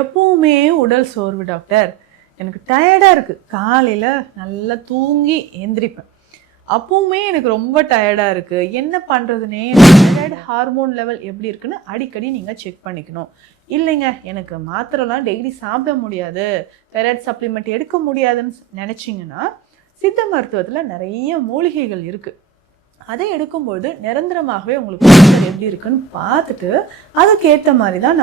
எப்பவுமே உடல் சோர்வு டாக்டர். எனக்கு டயர்டாக இருக்குது. காலையில் நல்லா தூங்கி எந்திரிப்பேன். அப்பவுமே எனக்கு ரொம்ப டயர்டாக இருக்குது. என்ன பண்ணுறதுனே தைராய்டு ஹார்மோன் லெவல் எப்படி இருக்குன்னு அடிக்கடி நீங்கள் செக் பண்ணிக்கணும். இல்லைங்க, எனக்கு மாத்திரைலாம் டெய்லி சாப்பிட முடியாது, தைராய்டு சப்ளிமெண்ட் எடுக்க முடியாதுன்னு நினச்சிங்கன்னா சித்த மருத்துவத்தில் நிறைய மூலிகைகள் இருக்குது. அதை எடுக்கும்போது நிரந்தரமாகவே உங்களுக்கு உடல் எப்படி இருக்குன்னு பார்த்துட்டு அதுக்கேற்ற மாதிரி தான்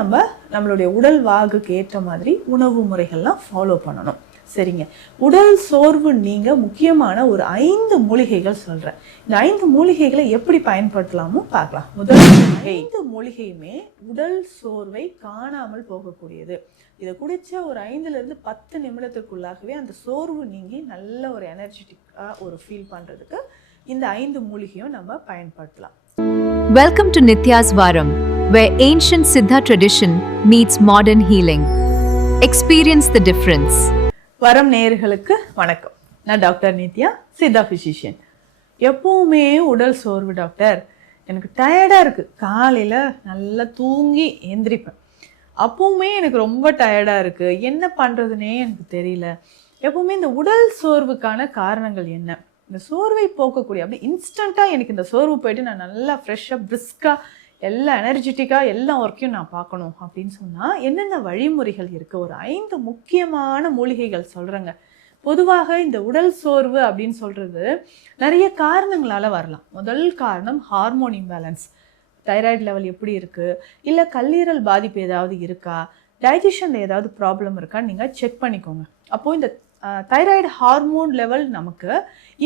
நம்மளுடைய உடல் வாகுக்கு ஏற்ற மாதிரி உணவு முறைகள்லாம் ஃபாலோ பண்ணணும். சரிங்க, உடல் சோர்வு நீங்க முக்கியமான ஒரு 5 மூலிகைகள் சொல்கிறேன். இந்த 5 மூலிகைகளை எப்படி பயன்படுத்தலாமோ பார்க்கலாம். முதல் 5 மூலிகையுமே உடல் சோர்வை காணாமல் போகக்கூடியது. இதை குடிச்ச ஒரு 5லிருந்து 10 நிமிடத்துக்குள்ளாகவே அந்த சோர்வு நீங்கி நல்ல ஒரு எனர்ஜெட்டிக்காக ஒரு ஃபீல் பண்ணுறதுக்கு இந்த 5 மூலிகையும் நம்ம பயன்படுத்தலாம். Welcome to Nitya's Varam, where ancient Siddha tradition meets modern healing. Experience the difference. வரம் நேயர்களுக்கு வணக்கம். நான் டாக்டர் நித்யா, சித்தா ஃபிசிஷியன். எப்பவுமே உடல் சோர்வு டாக்டர். எனக்கு டயர்டாக இருக்குது. காலையில் நல்லா தூங்கி எந்திரிப்பேன். அப்பவுமே எனக்கு ரொம்ப டயர்டாக இருக்குது. என்ன பண்ணுறதுனே எனக்கு தெரியல. எப்பவுமே இந்த உடல் சோர்வுக்கான காரணங்கள் என்ன? இந்த சோர்வை போக்கக்கூடிய அப்படி இன்ஸ்டண்ட்டாக எனக்கு இந்த சோர்வு போயிட்டு நான் நல்லா ஃப்ரெஷ்ஷாக பிரிஸ்காக எல்லா எனர்ஜெட்டிக்காக எல்லா ஒர்க்கையும் நான் பார்க்கணும் அப்படின்னு சொன்னால் என்னென்ன வழிமுறைகள் இருக்குது? ஒரு 5 முக்கியமான மூலிகைகள் சொல்கிறேங்க. பொதுவாக இந்த உடல் சோர்வு அப்படின்னு சொல்கிறது நிறைய காரணங்களால் வரலாம். முதல் காரணம் ஹார்மோன் இம்பேலன்ஸ். தைராய்டு லெவல் எப்படி இருக்குது, இல்லை கல்லீரல் பாதிப்பு ஏதாவது இருக்கா, டைஜஷனில் ஏதாவது ப்ராப்ளம் இருக்கான்னு நீங்கள் செக் பண்ணிக்கோங்க. அப்போது இந்த தைராய்டு ஹார்மோன் லெவல் நமக்கு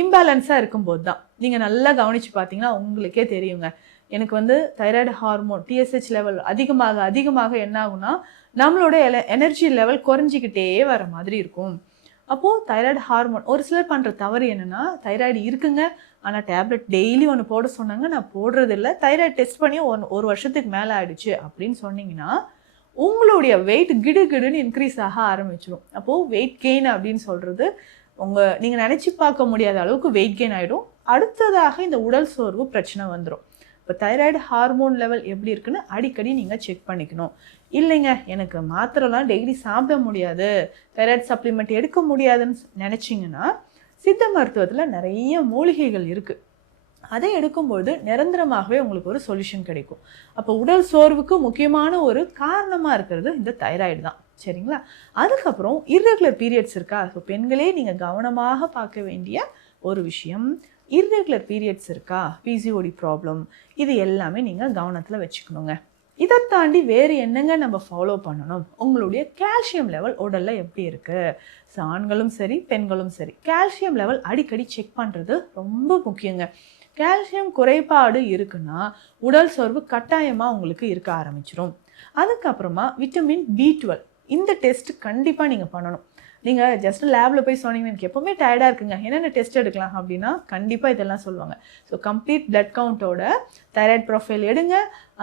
இம்பேலன்ஸாக இருக்கும்போது தான் நீங்கள் நல்லா கவனித்து பார்த்தீங்கன்னா உங்களுக்கே தெரியுங்க. எனக்கு தைராய்டு ஹார்மோன் டிஎஸ்ஹெச் லெவல் அதிகமாக என்ன ஆகும்னா நம்மளோட எனர்ஜி லெவல் குறைஞ்சிக்கிட்டே வர மாதிரி இருக்கும். அப்போது தைராய்டு ஹார்மோன் ஒரு சிலர் பண்ணுற தவறு என்னென்னா, தைராய்டு இருக்குங்க ஆனால் டேப்லெட் டெய்லி ஒன்று போட சொன்னாங்க, நான் போடுறது இல்லை, தைராய்டு டெஸ்ட் பண்ணி ஒரு வருஷத்துக்கு மேலே ஆயிடுச்சு அப்படின்னு சொன்னீங்கன்னா உங்களுடைய வெயிட் கிடுன்னு இன்க்ரீஸ் ஆக ஆரம்பிச்சிடும். அப்போது வெயிட் கெயின் அப்படின்னு சொல்கிறது நீங்கள் நினச்சி பார்க்க முடியாத அளவுக்கு வெயிட் கெயின் ஆகிடும். அடுத்ததாக இந்த உடல் சோர்வு பிரச்சனை வந்துடும். இப்போ தைராய்டு ஹார்மோன் லெவல் எப்படி இருக்குன்னு அடிக்கடி நீங்கள் செக் பண்ணிக்கணும். இல்லைங்க, எனக்கு மாத்திரைலாம் டெய்லி சாப்பிட முடியாது, தைராய்டு சப்ளிமெண்ட் எடுக்க முடியாதுன்னு நினச்சிங்கன்னா சித்த மருத்துவத்தில் நிறைய மூலிகைகள் இருக்குது. அதை எடுக்கும்போது நிரந்தரமாகவே உங்களுக்கு ஒரு சொல்யூஷன் கிடைக்கும். அப்போ உடல் சோர்வுக்கு முக்கியமான ஒரு காரணமாக இருக்கிறது இந்த தைராய்டு தான். சரிங்களா? அதுக்கப்புறம் இர்ரெகுலர் பீரியட்ஸ் இருக்கா? ஸோ பெண்களே நீங்கள் கவனமாக பார்க்க வேண்டிய ஒரு விஷயம், இர்ரெகுலர் பீரியட்ஸ் இருக்கா, பிசிஓடி ப்ராப்ளம், இது எல்லாமே நீங்கள் கவனத்தில் வச்சுக்கணுங்க. இதை தாண்டி வேறு என்னங்க நம்ம ஃபாலோ பண்ணணும்? உங்களுடைய கால்சியம் லெவல் உடலில் எப்படி இருக்குது? ஸோ ஆண்களும் சரி பெண்களும் சரி கால்சியம் லெவல் அடிக்கடி செக் பண்ணுறது ரொம்ப முக்கியங்க. கால்சியம் குறைபாடு இருக்குன்னா உடல் சோர்வு கட்டாயமாக உங்களுக்கு இருக்க ஆரம்பிச்சிடும். அதுக்கப்புறமா விட்டமின் B12 இந்த டெஸ்ட் கண்டிப்பாக நீங்கள் பண்ணணும். நீங்கள் ஜஸ்ட் லேபில் போய் சொன்னீங்கன்னா எனக்கு எப்போவுமே டயர்டாக இருக்குங்க, என்னென்ன டெஸ்ட் எடுக்கலாம் அப்படின்னா கண்டிப்பாக இதெல்லாம் சொல்லுவாங்க. ஸோ கம்ப்ளீட் பிளட் கவுண்டோட தைராய்டு ப்ரொஃபைல் எடுங்க.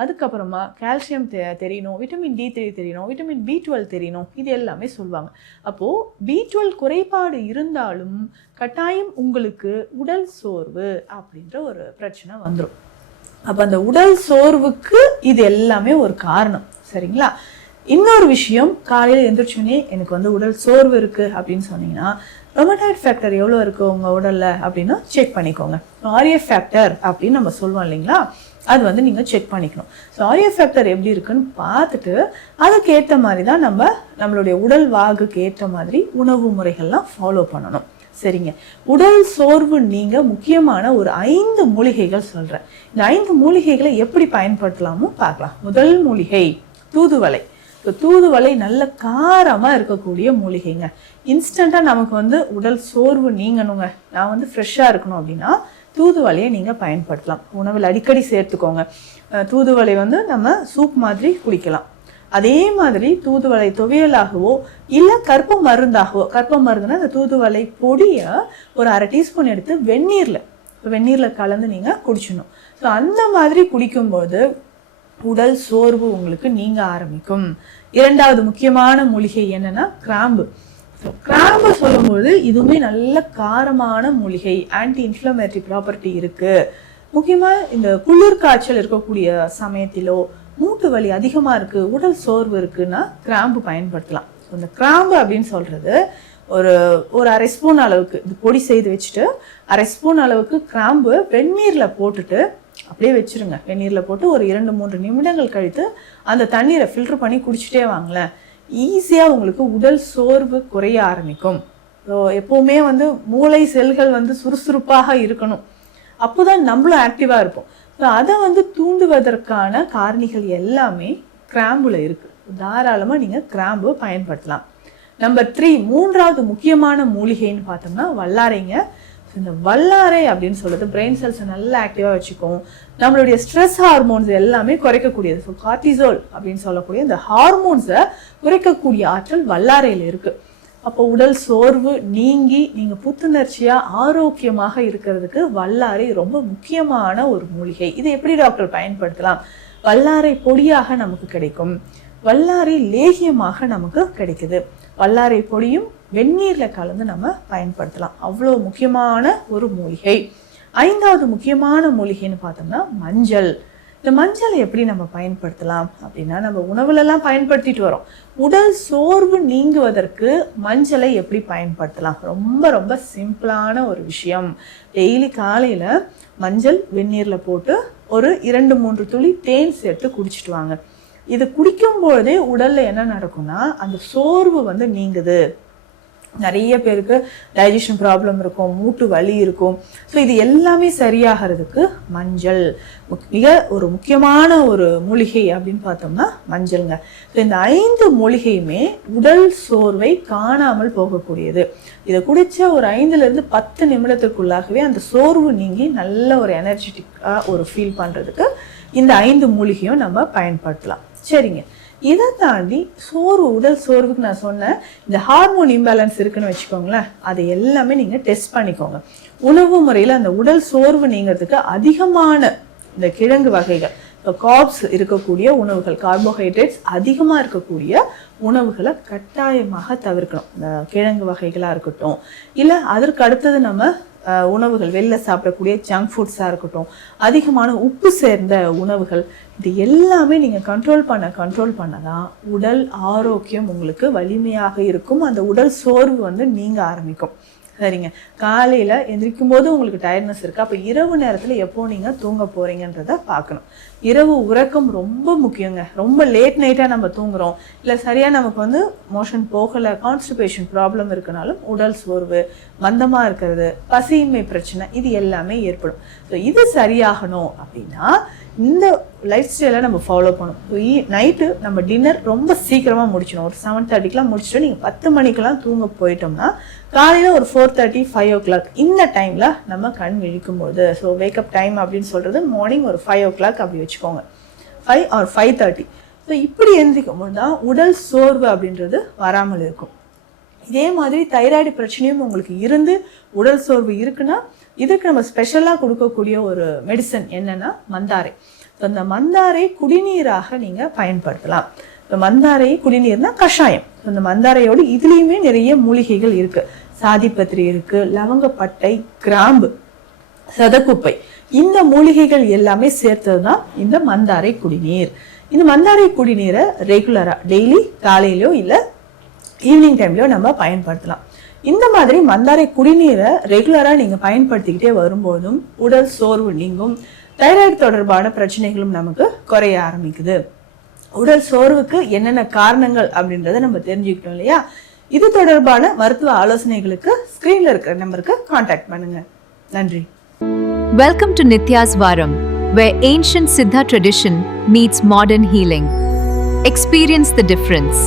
அதுக்கப்புறமா கால்சியம் தெரியணும், விட்டமின் D3 தெரியணும், விட்டமின் B12 தெரியணும், இது எல்லாமே சொல்லுவாங்க. அப்போது B12 குறைபாடு இருந்தாலும் கட்டாயம் உங்களுக்கு உடல் சோர்வு அப்படின்ற ஒரு பிரச்சனை வந்துடும். அப்போ அந்த உடல் சோர்வுக்கு இது எல்லாமே ஒரு காரணம். சரிங்களா? இன்னொரு விஷயம், காலையில் எழுந்திரிச்சோன்னே எனக்கு உடல் சோர்வு இருக்குது அப்படின்னு சொன்னீங்கன்னா ரொமட்டாய்டு ஃபேக்டர் எவ்வளோ இருக்குது உங்கள் உடலில் அப்படின்னு செக் பண்ணிக்கோங்க. RF ஃபேக்டர் அப்படின்னு நம்ம சொல்லுவோம் இல்லைங்களா, அது நீங்கள் செக் பண்ணிக்கணும். ஸோ RF ஃபேக்டர் எப்படி இருக்குன்னு பார்த்துட்டு அதுக்கேற்ற மாதிரி தான் நம்மளுடைய உடல் வாகுக்கு ஏற்ற மாதிரி உணவு முறைகள்லாம் ஃபாலோ பண்ணணும். சரிங்க, உடல் சோர்வு நீங்கள் முக்கியமான ஒரு 5 மூலிகைகள் சொல்கிறேன். இந்த 5 மூலிகைகளை எப்படி பயன்படுத்தலாமோ பார்க்கலாம். முதல் மூலிகை தூதுவளை. ஸோ தூதுவளை நல்ல காரமாக இருக்கக்கூடிய மூலிகைங்க. இன்ஸ்டண்ட்டாக நமக்கு உடல் சோர்வு நீங்கணுங்க, நான் ஃப்ரெஷ்ஷாக இருக்கணும் அப்படின்னா தூதுவளையை நீங்கள் பயன்படுத்தலாம். உணவில் அடிக்கடி சேர்த்துக்கோங்க. தூதுவளை நம்ம சூப் மாதிரி குடிக்கலாம். அதே மாதிரி தூதுவளை துவையலாகவோ இல்லை கற்ப மருந்துனா அந்த தூதுவளை பொடியை ஒரு 1/2 டீஸ்பூன் எடுத்து வெந்நீரில் கலந்து நீங்கள் குடிச்சிடணும். ஸோ அந்த மாதிரி குடிக்கும்போது உடல் சோர்வு உங்களுக்கு நீங்க ஆரம்பிக்கும். இரண்டாவது முக்கியமான மூலிகை என்னன்னா கிராம்பு. கிராம்பு சொல்லும்போது இதுவுமே நல்ல காரமான மூலிகை, ஆன்டி இன்ஃப்ளமேட்டரி ப்ராப்பர்ட்டி இருக்கு. முக்கியமாக இந்த குளிர் காய்ச்சல் இருக்கக்கூடிய சமயத்திலோ மூட்டு வலி அதிகமாக இருக்குது, உடல் சோர்வு இருக்குன்னா கிராம்பு பயன்படுத்தலாம். இந்த கிராம்பு அப்படின்னு சொல்கிறது ஒரு அரை ஸ்பூன் அளவுக்கு இது பொடி செய்து வச்சுட்டு அரை ஸ்பூன் அளவுக்கு கிராம்பு வெந்நீரில் போட்டுட்டு அப்படியே வச்சுருங்க. வெந்நீரில் போட்டு ஒரு 2-3 நிமிடங்கள் கழித்து அந்த தண்ணீரை ஃபில்டர் பண்ணி குடிச்சிட்டே வாங்களேன். ஈஸியாக உங்களுக்கு உடல் சோர்வு குறைய ஆரம்பிக்கும். ஸோ எப்போவுமே மூளை செல்கள் சுறுசுறுப்பாக இருக்கணும், அப்போ தான் நம்மளும் ஆக்டிவாக இருப்போம். ஸோ அதை தூண்டுவதற்கான காரணிகள் எல்லாமே கிராம்புல இருக்குது. தாராளமாக நீங்கள் கிராம்பு பயன்படுத்தலாம். நம்பர் 3, மூன்றாவது முக்கியமான மூலிகைன்னு பார்த்தோம்னா வல்லாரைங்க. இந்த வல்லாரை அப்படின்னு சொல்றது பிரெயின் செல்ஸை நல்லா ஆக்டிவாக வச்சுக்கும். நம்மளுடைய ஸ்ட்ரெஸ் ஹார்மோன்ஸ் எல்லாமே குறைக்கக்கூடியது. ஸோ கார்டிசோல் அப்படின்னு சொல்லக்கூடிய இந்த ஹார்மோன்ஸை குறைக்கக்கூடிய ஆற்றல் வல்லாரையில் இருக்குது. அப்போ உடல் சோர்வு நீங்கி நீங்கள் புத்துணர்ச்சியாக ஆரோக்கியமாக இருக்கிறதுக்கு வல்லாரை ரொம்ப முக்கியமான ஒரு மூலிகை. இதை எப்படி டாக்டர் பயன்படுத்தலாம்? வல்லாரை பொடியாக நமக்கு கிடைக்கும், வல்லாரை லேகியமாக நமக்கு கிடைக்குது. வல்லாரை பொடியும் வெந்நீரில் கலந்து நம்ம பயன்படுத்தலாம். அவ்வளோ முக்கியமான ஒரு மூலிகை. 5வது முக்கியமான மூலிகைன்னு பார்த்தோம்னா மஞ்சள். இந்த மஞ்சளை எப்படி நம்ம பயன்படுத்தலாம் அப்படின்னா, நம்ம உணவுலலாம் பயன்படுத்திட்டு வரோம். உடல் சோர்வு நீங்குவதற்கு மஞ்சளை எப்படி பயன்படுத்தலாம்? ரொம்ப ரொம்ப சிம்பிளான ஒரு விஷயம். டெய்லி காலையில் மஞ்சள் வெந்நீரில் போட்டு ஒரு 2-3 துளி தேன் சேர்த்து குடிச்சிட்டு வாங்க. இது குடிக்கும் பொழுதே உடல்ல என்ன நடக்கும்னா அந்த சோர்வு நீங்குது. நிறைய பேருக்கு டைஜஷன் ப்ராப்ளம் இருக்கும், மூட்டு வலி இருக்கும். ஸோ இது எல்லாமே சரியாகிறதுக்கு மஞ்சள் மிக ஒரு முக்கியமான ஒரு மூலிகை அப்படின்னு பார்த்தோம்னா மஞ்சள்ங்க. ஸோ இந்த 5 மூலிகையுமே உடல் சோர்வை காணாமல் போகக்கூடியது. இதை குடிச்ச ஒரு 5லேருந்து 10 நிமிடத்துக்குள்ளாகவே அந்த சோர்வு நீங்கி நல்ல ஒரு எனர்ஜெட்டிக்காக ஒரு ஃபீல் பண்ணுறதுக்கு இந்த 5 மூலிகையும் நம்ம பயன்படுத்தலாம். சரிங்க, இதை தாண்டி உடல் சோர்வுக்கு நான் சொன்னேன், இந்த ஹார்மோன் இம்பேலன்ஸ் இருக்குன்னு வச்சுக்கோங்களேன், அதை எல்லாமே நீங்கள் டெஸ்ட் பண்ணிக்கோங்க. உணவு முறையில் அந்த உடல் சோர்வு நீங்கிறதுக்கு அதிகமான இந்த கிழங்கு வகைகள், இப்போ கார்ப்ஸ் இருக்கக்கூடிய உணவுகள், கார்போஹைட்ரேட்ஸ் அதிகமாக இருக்கக்கூடிய உணவுகளை கட்டாயமாக தவிர்க்கணும். இந்த கிழங்கு வகைகளாக இருக்கட்டும், இல்லை அதற்கு அடுத்தது நம்ம உணவுகள் வெளில சாப்பிடக்கூடிய ஜங்க் ஃபுட்ஸாக இருக்கட்டும், அதிகமான உப்பு சேர்ந்த உணவுகள், இது எல்லாமே நீங்கள் கண்ட்ரோல் பண்ண தான் உடல் ஆரோக்கியம் உங்களுக்கு வலிமையாக இருக்கும். அந்த உடல் சோர்வு நீங்க ஆரம்பிக்கும். சரிங்க, காலையில் எந்திரிக்கும் போது உங்களுக்கு டயர்ட்னஸ் இருக்குது, அப்போ இரவு நேரத்தில் எப்போ நீங்கள் தூங்க போகிறீங்கன்றதை பார்க்கணும். இரவு உறக்கம் ரொம்ப முக்கியங்க. ரொம்ப லேட் நைட்டாக நம்ம தூங்குறோம், இல்லை சரியாக நமக்கு மோஷன் போகலை, கான்ஸ்டிபேஷன் ப்ராப்ளம் இருக்குனாலும் உடல் சோர்வு, மந்தமாக இருக்கிறது, பசியின்மை பிரச்சனை, இது எல்லாமே ஏற்படும். ஸோ இது சரியாகணும் அப்படின்னா இந்த லைஃப் ஸ்டைலை நம்ம ஃபாலோ பண்ணணும். நைட்டு நம்ம டின்னர் ரொம்ப சீக்கிரமாக முடிச்சிடணும். ஒரு 7:30க்கெலாம் முடிச்சுட்டு நீங்கள் 10 மணிக்கெலாம் தூங்க போயிட்டோம்னா காலையில் ஒரு 4:30, 5 o'clock இந்த டைமில் நம்ம கண் விழிக்கும்போது, ஸோ வேக்கப் டைம் அப்படின்னு சொல்கிறது மார்னிங் ஒரு 5 o'clock அப்படி வச்சுக்கோங்க, 5 or 5:30. ஸோ இப்படி எழுந்திக்கும் போது தான் உடல் சோர்வு அப்படின்றது வராமல் இருக்கும். இதே மாதிரி தைராய்டு பிரச்சனையும் உங்களுக்கு இருந்து உடல் சோர்வு இருக்குன்னா இதுக்கு நம்ம ஸ்பெஷலாக கொடுக்கக்கூடிய ஒரு மெடிசன் என்னன்னா மந்தாரை. ஸோ அந்த மந்தாரை குடிநீராக நீங்கள் பயன்படுத்தலாம். இப்போ மந்தாரை குடிநீர்னா கஷாயம். அந்த மந்தாரையோடு இதுலேயுமே நிறைய மூலிகைகள் இருக்குது. சாதிப்பத்திரி இருக்குது, லவங்கப்பட்டை, கிராம்பு, சதக்குப்பை, இந்த மூலிகைகள் எல்லாமே சேர்த்தது தான் இந்த மந்தாரை குடிநீர். இந்த மந்தாரை குடிநீரை ரெகுலராக டெய்லி காலையிலோ இல்லை ஈவினிங் டைம்லையோ நம்ம பயன்படுத்தலாம். இந்த மாதிரி மந்தாரை குடிநீரை ரெகுலராக நீங்கள் பயன்படுத்திக்கிட்டே வரும்போதும் உடல் சோர்வு நீங்கும், தைராய்டு தொடர்பான பிரச்சனைகளும் நமக்கு குறைய ஆரம்பிக்குது. உடல் சோர்வுக்கு என்னென்ன காரணங்கள் அப்படின்றத நம்ம தெரிஞ்சுக்கிட்டோம் இல்லையா? இது தொடர்பான மருத்துவ ஆலோசனைகளுக்கு ஸ்கிரீன்ல இருக்கிற நம்பருக்கு கான்டாக்ட் பண்ணுங்க. நன்றி. Welcome to Nitya's Varam, where ancient Siddha tradition meets modern healing. Experience the difference.